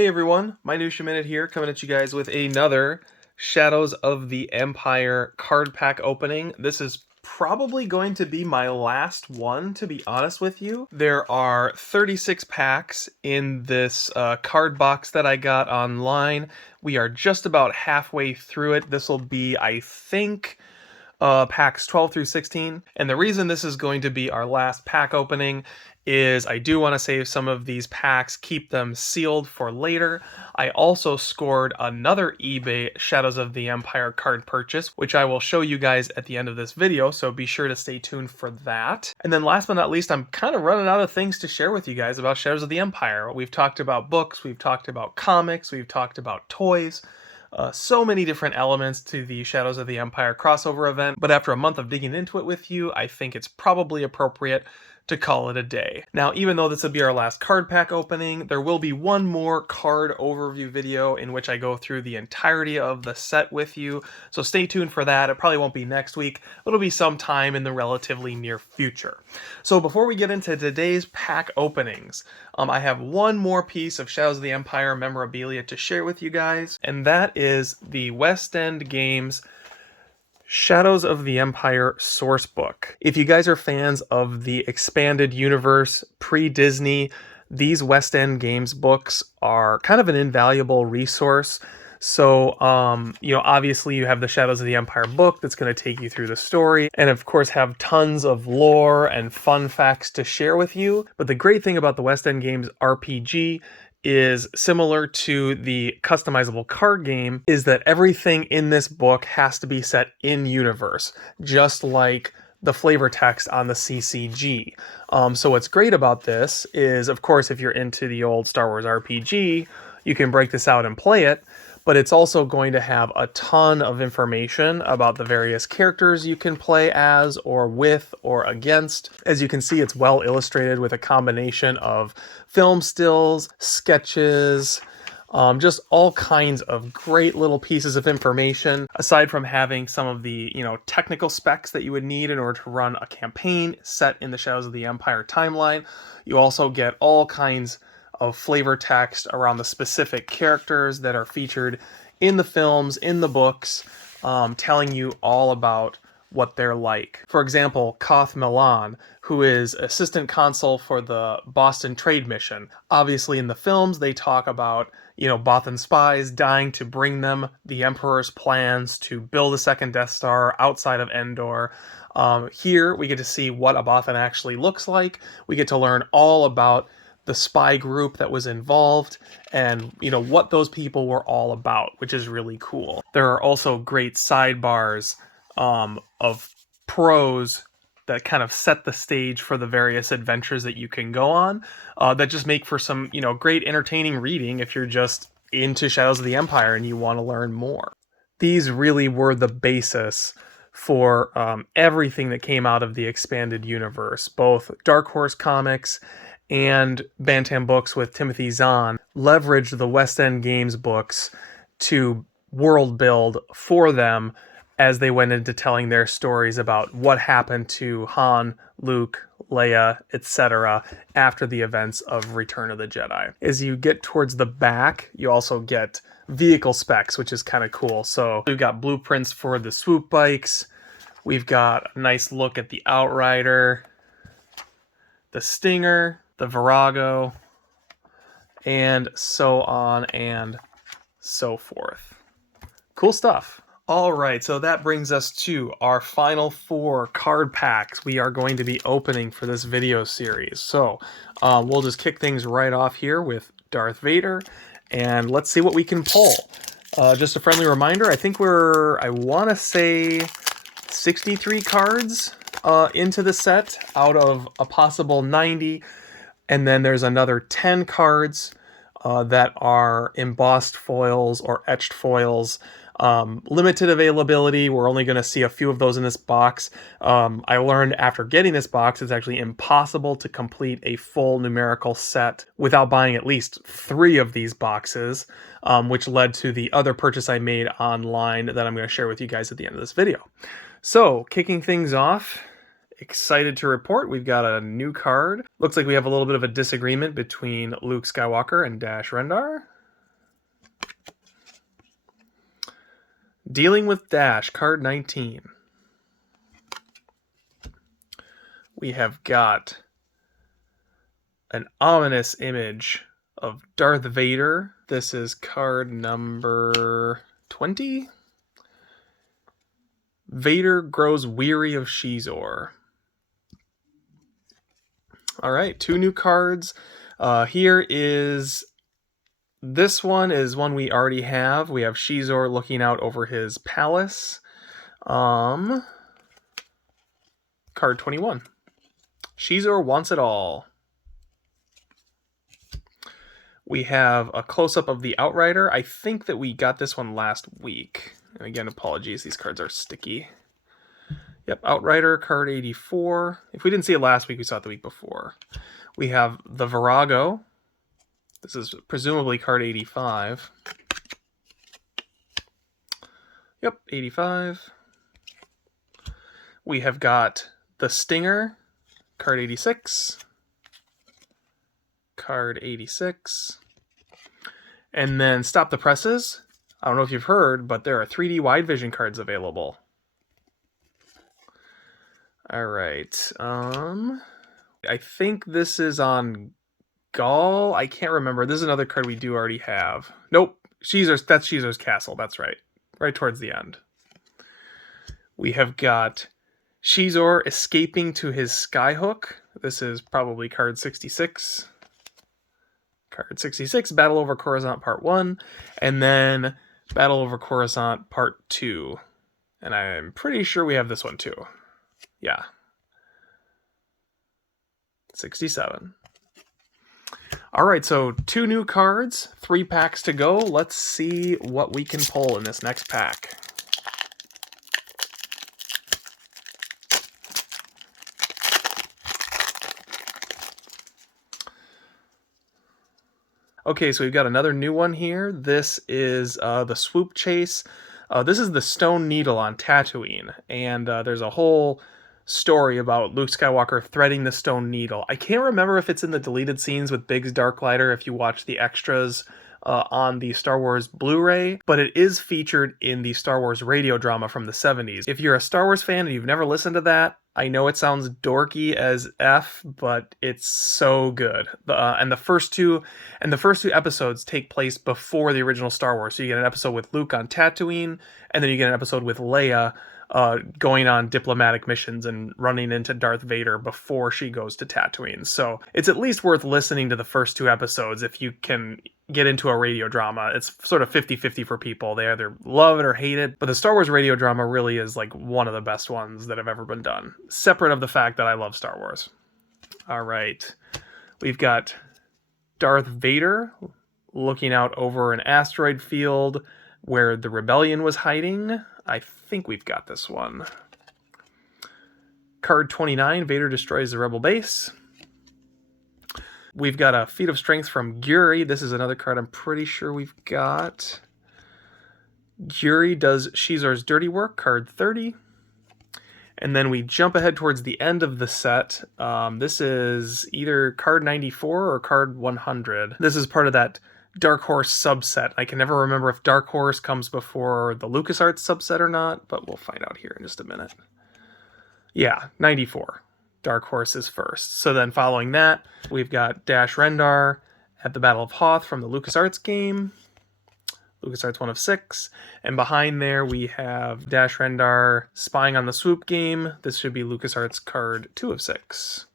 Hey everyone, Minutia Minute here, coming at you guys with another Shadows of the Empire card pack opening. This is probably going to be my last one, to be honest with you. There are 36 packs in this card box that I got online. We are just about halfway through it. This will be, I think, packs 12 through 16. And the reason this is going to be our last pack opening is I do want to save some of these packs, keep them sealed for later. I also scored another eBay Shadows of the Empire card purchase, which I will show you guys at the end of this video, so be sure to stay tuned for that. And then last but not least, I'm kind of running out of things to share with you guys about Shadows of the Empire. We've talked about books, we've talked about comics, we've talked about toys. So many different elements to the Shadows of the Empire crossover event, but after a month of digging into it with you, I think it's probably appropriate to call it a day. Now, even though this will be our last card pack opening, there will be one more card overview video in which I go through the entirety of the set with you, so stay tuned for that. It probably won't be next week, but it'll be sometime in the relatively near future. So before we get into today's pack openings, I have one more piece of Shadows of the Empire memorabilia to share with you guys, and that is the West End Games Shadows of the Empire sourcebook. If you guys are fans of the expanded universe pre-Disney, these West End Games books are kind of an invaluable resource. So, obviously you have the Shadows of the Empire book that's going to take you through the story, and of course have tons of lore and fun facts to share with you. But the great thing about the West End Games RPG is similar to the customizable card game, is that everything in this book has to be set in universe, just like the flavor text on the CCG. So what's great about this is, of course, if you're into the old Star Wars RPG, you can break this out and play it, but it's also going to have a ton of information about the various characters you can play as or with or against. As you can see, it's well illustrated with a combination of film stills, sketches, just all kinds of great little pieces of information. Aside from having some of the, technical specs that you would need in order to run a campaign set in the Shadows of the Empire timeline, you also get all kinds of flavor text around the specific characters that are featured in the films, in the books, telling you all about what they're like. For example, Koth Milan, who is assistant consul for the Boston Trade Mission. Obviously in the films they talk about, Bothan spies dying to bring them the Emperor's plans to build a second Death Star outside of Endor. Here we get to see what a Bothan actually looks like. We get to learn all about the spy group that was involved and what those people were all about, which is really cool. There are also great sidebars of prose that kind of set the stage for the various adventures that you can go on, that just make for some great entertaining reading if you're just into Shadows of the Empire and you want to learn more. These really were the basis for everything that came out of the expanded universe. Both Dark Horse Comics and Bantam Books with Timothy Zahn leveraged the West End Games books to world build for them as they went into telling their stories about what happened to Han, Luke, Leia, etc. after the events of Return of the Jedi. As you get towards the back, you also get vehicle specs, which is kind of cool. So we've got blueprints for the swoop bikes, we've got a nice look at the Outrider, the Stinger, the Virago, and so on and so forth. Cool stuff. All right, so that brings us to our final 4 card packs we are going to be opening for this video series. So we'll just kick things right off here with Darth Vader, and let's see what we can pull. Just a friendly reminder, I think I want to say 63 cards into the set out of a possible 90. And then there's another 10 cards that are embossed foils or etched foils. Limited availability. We're only going to see a few of those in this box. I learned after getting this box it's actually impossible to complete a full numerical set without buying at least 3 of these boxes, which led to the other purchase I made online that I'm going to share with you guys at the end of this video. So, kicking things off, excited to report we've got a new card. Looks like we have a little bit of a disagreement between Luke Skywalker and Dash Rendar. Dealing with Dash, card 19. We have got an ominous image of Darth Vader. This is card number 20. Vader grows weary of Shizor. All right, 2 new cards. Here is... This one is one we already have. We have Shizor looking out over his palace. Card 21. Shizor wants it all. We have a close-up of the Outrider. I think that we got this one last week. And again, apologies, these cards are sticky. Yep, Outrider, card 84. If we didn't see it last week, we saw it the week before. We have the Virago. This is presumably card 85. Yep, 85. We have got the Stinger, card 86. Card 86. And then Stop the Presses. I don't know if you've heard, but there are 3D wide vision cards available. All right. I think this is on Gaul. I can't remember. This is another card we do already have. Nope. That's Shizor's Castle. That's right. Right towards the end. We have got Shizor escaping to his Skyhook. This is probably card 66. Card 66, Battle over Coruscant Part 1. And then Battle over Coruscant Part 2. And I'm pretty sure we have this one too. Yeah. 67. All right, so 2 new cards, 3 packs to go. Let's see what we can pull in this next pack. Okay, so we've got another new one here. This is the Swoochase. This is the Stone Needle on Tatooine, and there's a whole story about Luke Skywalker threading the Stone Needle. I can't remember if it's in the deleted scenes with Biggs Darklighter if you watch the extras on the Star Wars Blu-ray, but it is featured in the Star Wars radio drama from the 70s. If you're a Star Wars fan and you've never listened to that, I know it sounds dorky as F, but it's so good. And the first two episodes take place before the original Star Wars. So you get an episode with Luke on Tatooine, and then you get an episode with Leia going on diplomatic missions and running into Darth Vader before she goes to Tatooine. So it's at least worth listening to the first 2 episodes if you can get into a radio drama. It's sort of 50-50 for people. They either love it or hate it, but the Star Wars radio drama really is like one of the best ones that have ever been done, separate of the fact that I love Star Wars. All right, we've got Darth Vader looking out over an asteroid field where the rebellion was hiding. I think we've got this one. Card 29, Vader destroys the rebel base. We've got a Feat of Strength from Guri. This is another card I'm pretty sure we've got. Guri does Shizor's dirty work, card 30. And then we jump ahead towards the end of the set. This is either card 94 or card 100. This is part of that Dark Horse subset. I can never remember if Dark Horse comes before the LucasArts subset or not, but we'll find out here in just a minute. Yeah, 94. Dark Horse is first. So then following that, we've got Dash Rendar at the Battle of Hoth from the LucasArts game. LucasArts 1 of 6. And behind there we have Dash Rendar spying on the Swoop game. This should be LucasArts card 2 of 6.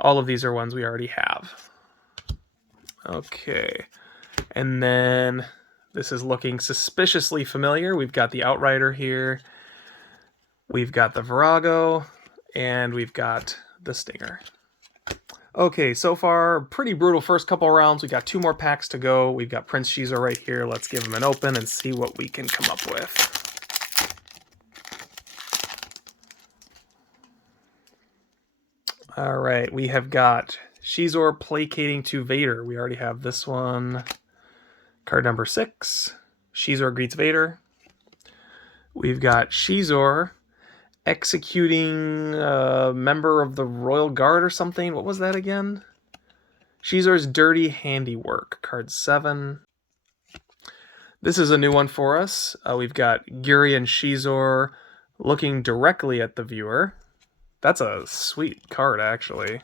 All of these are ones we already have. Okay. And then this is looking suspiciously familiar. We've got the Outrider here. We've got the Virago. And we've got the Stinger. Okay, so far, pretty brutal first couple rounds. We've got 2 more packs to go. We've got Prince Shizor right here. Let's give him an open and see what we can come up with. All right, we have got Shizor placating to Vader. We already have this one. Card number 6. Shizor greets Vader. We've got Shizor executing a member of the Royal Guard or something. What was that again? Shizor's dirty handiwork. Card 7. This is a new one for us. We've got Guri and Shizor looking directly at the viewer. That's a sweet card, actually.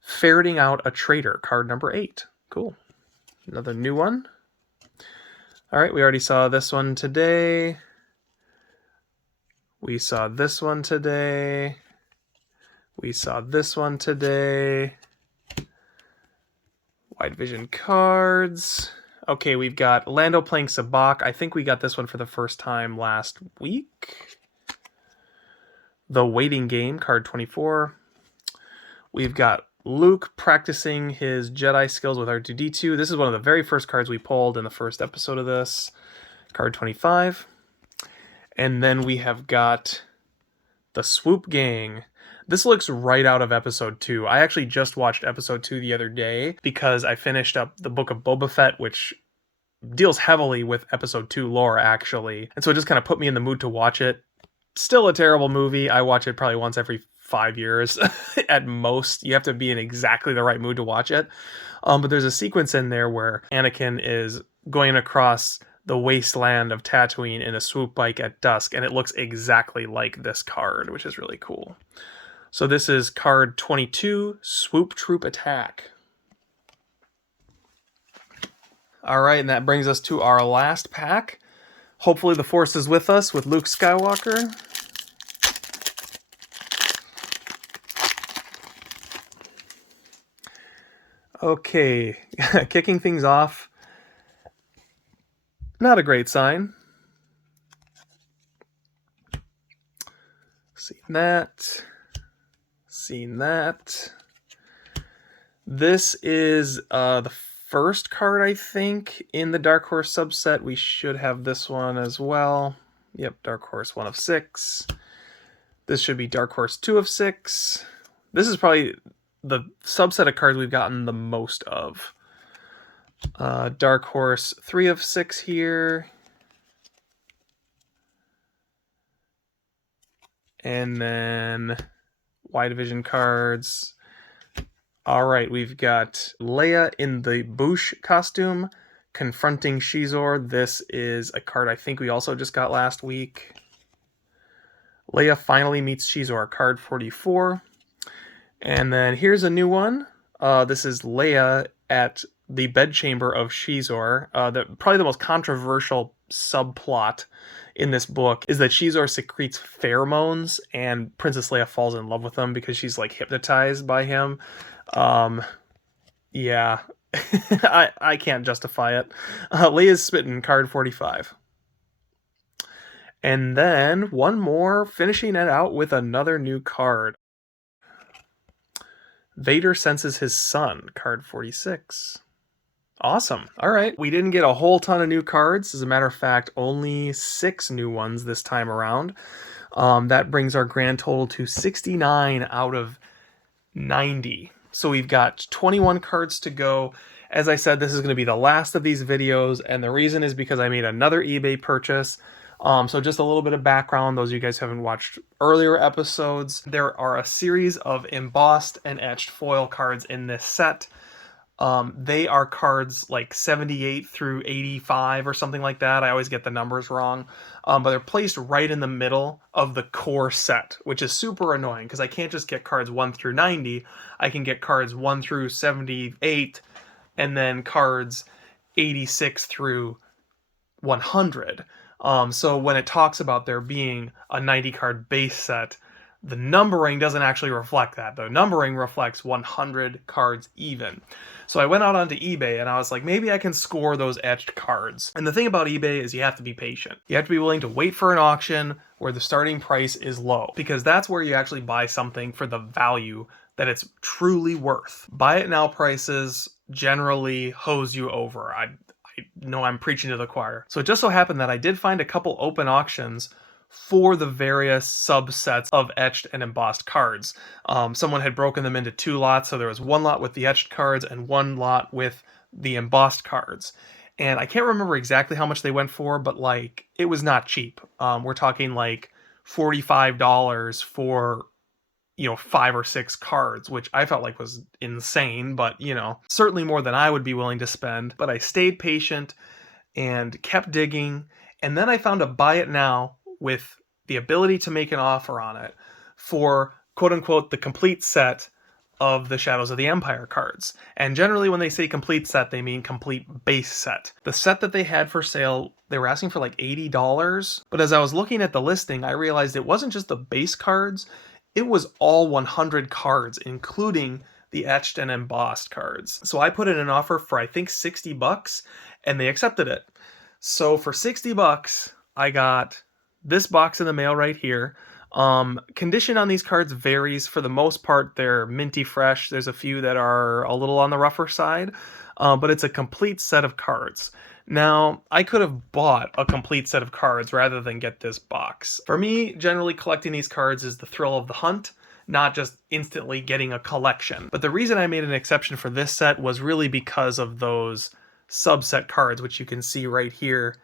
Ferreting out a traitor, card number 8. Cool. Another new one. All right, we already saw this one today. We saw this one today. We saw this one today. Wide vision cards. Okay, we've got Lando playing Sabak. I think we got this one for the first time last week. The Waiting Game, card 24. We've got Luke practicing his Jedi skills with R2-D2. This is one of the very first cards we pulled in the first episode of this. Card 25. And then we have got the Swoop Gang. This looks right out of episode 2. I actually just watched episode 2 the other day because I finished up the Book of Boba Fett, which deals heavily with episode 2 lore, actually. And so it just kind of put me in the mood to watch it. Still a terrible movie. I watch it probably once every 5 years at most. You have to be in exactly the right mood to watch it. But there's a sequence in there where Anakin is going across the wasteland of Tatooine in a swoop bike at dusk, and it looks exactly like this card, which is really cool. So this is card 22, Swoop Troop Attack. All right, and that brings us to our last pack. Hopefully the Force is with us with Luke Skywalker. Okay, kicking things off. Not a great sign. Seen that. Seen that. This is the first card, I think, in the Dark Horse subset. We should have this one as well. Yep, Dark Horse 1 of 6. This should be Dark Horse 2 of 6. This is probably the subset of cards we've gotten the most of. Dark Horse 3 of 6 here. And then wide vision cards. All right, we've got Leia in the Bouche costume confronting Shizor. This is a card I think we also just got last week. Leia finally meets Shizor, card 44. And then here's a new one. This is Leia at the bedchamber of Shizor. Probably the most controversial subplot in this book is that Shizor secretes pheromones and Princess Leia falls in love with him because she's like hypnotized by him. Yeah, I can't justify it. Leia's Smitten, card 45. And then one more, finishing it out with another new card. Vader senses his son, card 46. Awesome. All right. We didn't get a whole ton of new cards. As a matter of fact, only 6 new ones this time around. That brings our grand total to 69 out of 90. So we've got 21 cards to go. As I said, this is going to be the last of these videos, and the reason is because I made another eBay purchase. So just a little bit of background, those of you guys who haven't watched earlier episodes, there are a series of embossed and etched foil cards in this set. They are cards like 78 through 85 or something like that. I always get the numbers wrong. But they're placed right in the middle of the core set, which is super annoying because I can't just get cards 1 through 90. I can get cards 1 through 78 and then cards 86 through 100. So when it talks about there being a 90 card base set, the numbering doesn't actually reflect that. The numbering reflects 100 cards even. So I went out onto eBay and I was like, maybe I can score those etched cards. And the thing about eBay is you have to be patient. You have to be willing to wait for an auction where the starting price is low, because that's where you actually buy something for the value that it's truly worth. Buy it now prices generally hose you over. I know I'm preaching to the choir. So it just so happened that I did find a couple open auctions for the various subsets of etched and embossed cards. Someone had broken them into 2 lots, so there was 1 lot with the etched cards and 1 lot with the embossed cards. And I can't remember exactly how much they went for, but like it was not cheap. We're talking like $45 for 5 or 6 cards, which I felt like was insane, but certainly more than I would be willing to spend. But I stayed patient, and kept digging. And then I found a buy it now with the ability to make an offer on it for quote unquote the complete set of the Shadows of the Empire cards. And generally when they say complete set, they mean complete base set. The set that they had for sale, they were asking for like $80, but as I was looking at the listing, I realized it wasn't just the base cards, it was all 100 cards, including the etched and embossed cards. So I put in an offer for I think $60 and they accepted it. So for $60, I got this box in the mail right here. Condition on these cards varies. For the most part, they're minty fresh. There's a few that are a little on the rougher side, but it's a complete set of cards. Now, I could have bought a complete set of cards rather than get this box. For me, generally collecting these cards is the thrill of the hunt, not just instantly getting a collection. But the reason I made an exception for this set was really because of those subset cards, which you can see right here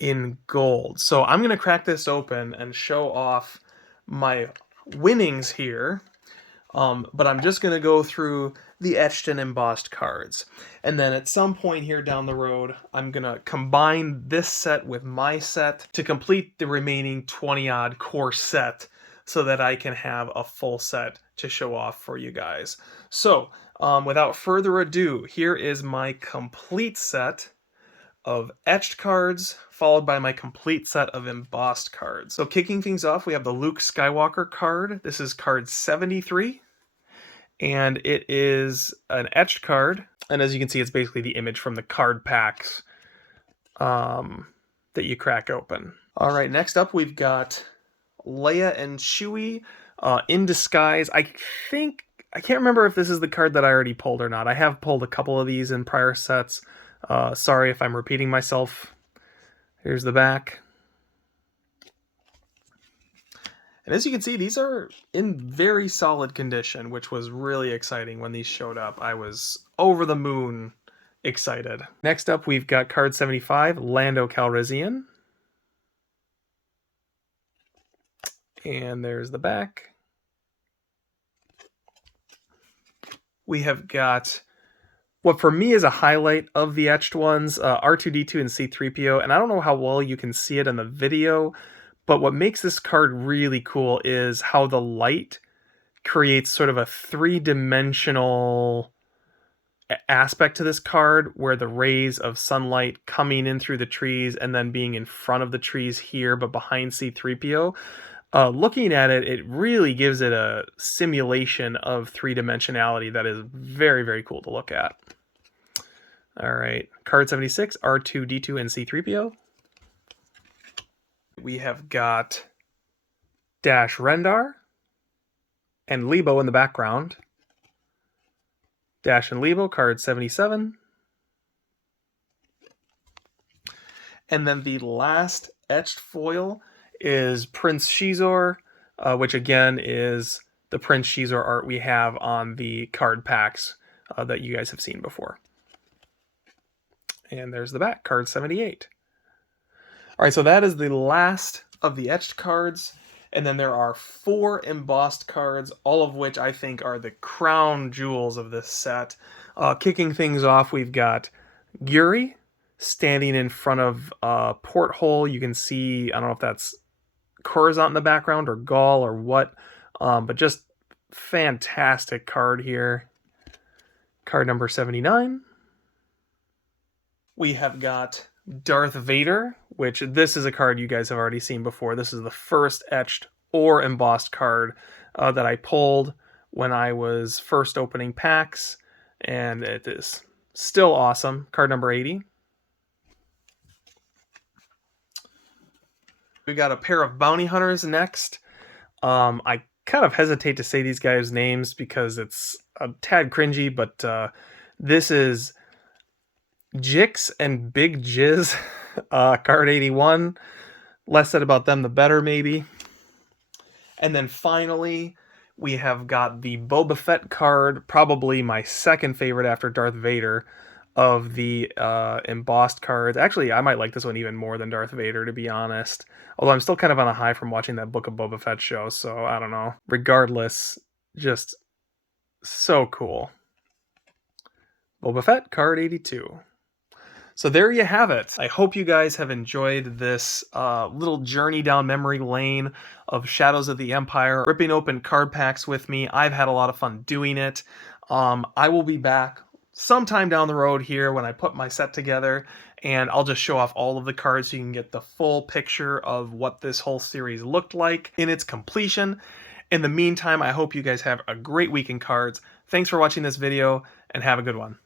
in gold. So I'm going to crack this open and show off my winnings here, but I'm just going to go through the etched and embossed cards. And then at some point here down the road, I'm going to combine this set with my set to complete the remaining 20-odd core set so that I can have a full set to show off for you guys. So without further ado, here is my complete set of etched cards, followed by my complete set of embossed cards. So kicking things off, we have the Luke Skywalker card. This is card 73, and it is an etched card. And as you can see, it's basically the image from the card packs that you crack open. All right, next up we've got Leia and Chewie in disguise. I can't remember if this is the card that I already pulled or not. I have pulled a couple of these in prior sets. Sorry if I'm repeating myself. Here's the back. And as you can see, these are in very solid condition, which was really exciting when these showed up. I was over the moon excited. Next up, we've got card 75, Lando Calrissian. And there's the back. We have got what for me is a highlight of the etched ones, R2-D2 and C-3PO, and I don't know how well you can see it in the video, but what makes this card really cool is how the light creates sort of a three-dimensional aspect to this card, where the rays of sunlight coming in through the trees and then being in front of the trees here, but behind C-3PO. Looking at it, it really gives it a simulation of three-dimensionality that is very, very cool to look at. All right, card 76, R2-D2 and C-3PO. We have got Dash Rendar and Lebo in the background. Dash and Lebo, card 77. And then the last etched foil is Prince Shizor, which again is the Prince Shizor art we have on the card packs that you guys have seen before. And there's the back, card 78. All right, so that is the last of the etched cards. And then there are 4 embossed cards, all of which I think are the crown jewels of this set. Kicking things off, we've got Guri standing in front of a porthole. You can see, I don't know if that's Coruscant in the background or Gaul or what, but just fantastic card here. Card number 79. We have got Darth Vader, which this is a card you guys have already seen before. This is the first etched or embossed card that I pulled when I was first opening packs, and it is still awesome. Card number 80. We got a pair of bounty hunters next. I kind of hesitate to say these guys' names because it's a tad cringy, but this is Jix and Big Jizz, card 81. Less said about them, the better, maybe. And then finally, we have got the Boba Fett card, probably my second favorite after Darth Vader of the embossed cards. Actually, I might like this one even more than Darth Vader, to be honest. Although I'm still kind of on a high from watching that Book of Boba Fett show, so I don't know. Regardless, just so cool. Boba Fett, card 82. So there you have it. I hope you guys have enjoyed this little journey down memory lane of Shadows of the Empire, ripping open card packs with me. I've had a lot of fun doing it. I will be back sometime down the road here when I put my set together, and I'll just show off all of the cards so you can get the full picture of what this whole series looked like in its completion. In the meantime, I hope you guys have a great week in cards. Thanks for watching this video, and have a good one.